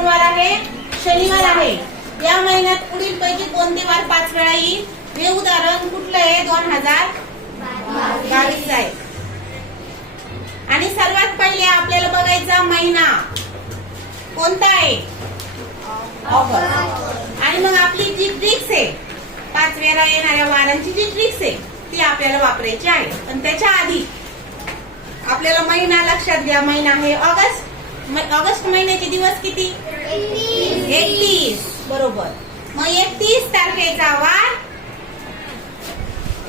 सोमवार आहे शनिवार आहे. या महिन्यात पुढील पैकी कोणते वार पाच वेळा येईल? हे उदाहरण कुठलं आहे? दोन हजार बावीस आहे. आणि सर्वात पहिले आपल्याला बघायचा महिना. कोणता आहे? ऑगस्ट. आणि मग आपली जी ट्रिक्स आहे पाच वेळा येणाऱ्या वारांची जी ट्रिक्स आहे ती आपल्याला वापरायची आहे. पण त्याच्या आधी आपल्याला महिना लक्षात घ्या. महिना आहे ऑगस्ट ऑगस्ट महिन्याचे दिवस किती? एकतीस. बरोबर. मग एकतीस तारखेचा वार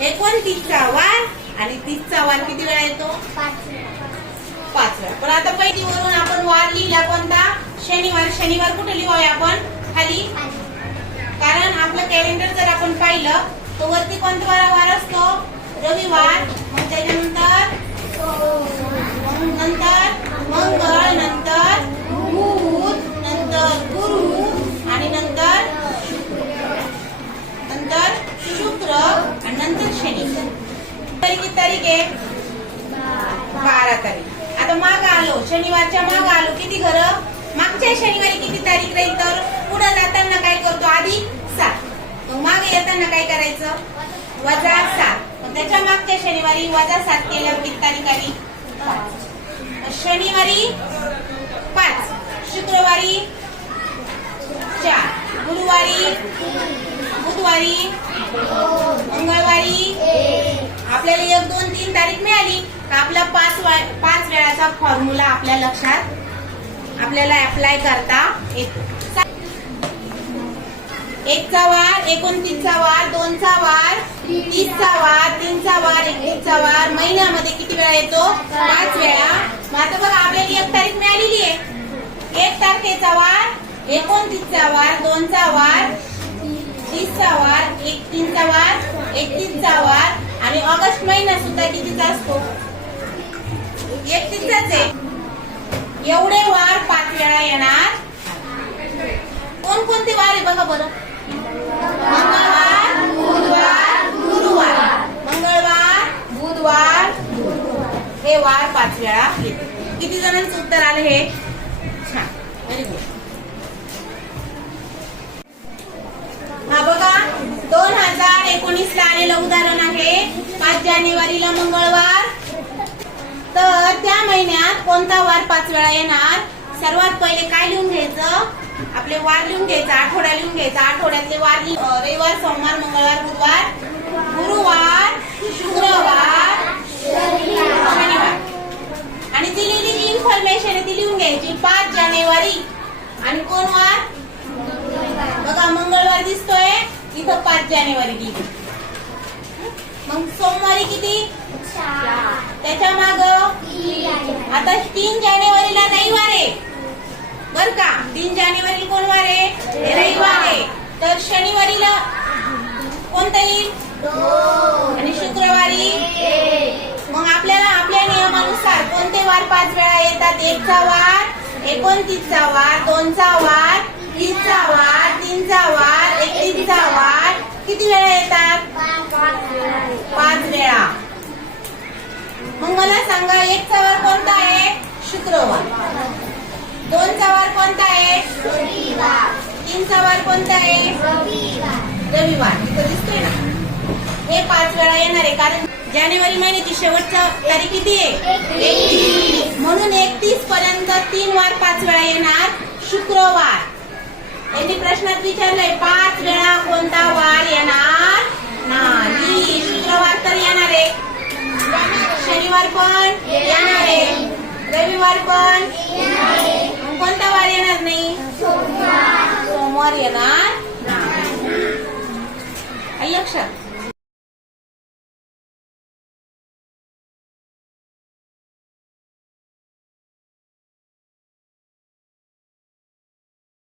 एकोणतीसचा वार आणि तीसचा वार किती वेळा येतो? पाच वेळा पण आता पहिलीवरून आपण वार लिहिला कोणता? शनिवार. शनिवार कुठे लिहूया आपण? खाली. कारण आपलं कॅलेंडर जर आपण पाहिलं तर वरती कोणता वार असतो? रविवार. मग त्याच्यानंतर तारीख आहे? बारा तारीख. आता माग आलो. शनिवारच्या माग आलो. किती घर? मागच्या शनिवारी किती तारीख राहील तर? पुढे जाताना काय करतो? आधी सात. मग येताना काय करायचं? वजा सात. मग त्याच्या मागच्या शनिवारी वजा सात केल्यावर किती तारीख आली? शनिवारी पाच. शुक्रवारी चार. गुरुवारी बुधवारी मंगळवारी आपल्याला एक दोन तीन तारीख मिळाली तर आपला पाच वेळाचा फॉर्म्युला आपल्या लक्षात. आपल्याला अप्लाय करता एकचा वार एकोणतीसचा वार दोनचा वार तीसचा वार तीनचा वार एकवीसचा वार. महिन्यामध्ये किती वेळा येतो? पाच वेळा. मग आता बघा आपल्याला एक तारीख मिळालेली आहे. एक तारखेचा वार एकोणतीसचा वार दोनचा वार तीसचा वार एक तीनचा वार एकतीसचा वार. आणि ऑगस्ट महिना सुद्धा कितीचा असतो? एकतीसचाच आहे. एवढे वार पाच वेळा येणार. कोणकोणते वार आहे बघा बरं. मंगळवार बुधवार गुरुवार. मंगळवार बुधवार हे वार पाच वेळा येते. किती जणांचं उत्तर आलं हे? छान. व्हेरी गुड हा बघा दोन हजार एकोणीस ला आलेलं उदाहरण आहे. पाच जानेवारीला मंगळवार तर त्या महिन्यात कोणता वार पाच वेळा येणार? सर्वात पहिले काय लिहून घ्यायचं? आपले वार लिहून घ्यायचा आठवडा लिहून घ्यायचा. आठवड्यातले वार रविवार सोमवार मंगळवार बुधवार गुरुवार शुक्रवार शनिवार. आणि दिलेली जी इन्फॉर्मेशन आहे ती लिहून घ्यायची. पाच जानेवारी. आणि कोण वार? बघा मंगळवार दिसतोय. इथं पाच जानेवारी लिहिली. मग सोमवारी किती? त्याच्या माग? आता तीन जानेवारीला रविवार आहे. बर का? तीन जानेवारी कोण वार आहे? रविवार. आहे. तर शनिवारीला कोणता येईल? आणि शुक्रवारी? मग आपल्याला आपल्या नियमानुसार कोणते वार पाच वेळा येतात? एकचा वार एकोणतीसचा वार दोनचा वार तीसचा वार तीनचा वार एकतीसचा वार. किती वेळा येतात? वेळा. मग मला सांगा एक वार कोणता आहे? शुक्रवार. दोन वार कोणता आहे? तीन वार कोणता आहे? रविवार. इथं दिसतोय ना? हे पाच वेळा येणार आहे कारण जानेवारी महिन्याची शेवटचा तारीख किती आहे? म्हणून एकतीस पर्यंत तीन वार पाच वेळा येणार शुक्रवार. यांनी प्रश्नात विचारलंय पाच वेळा कोणता वार येणार? रविवार पण? कोणता वार येणार नाही? सोमवार. येणार लक्षात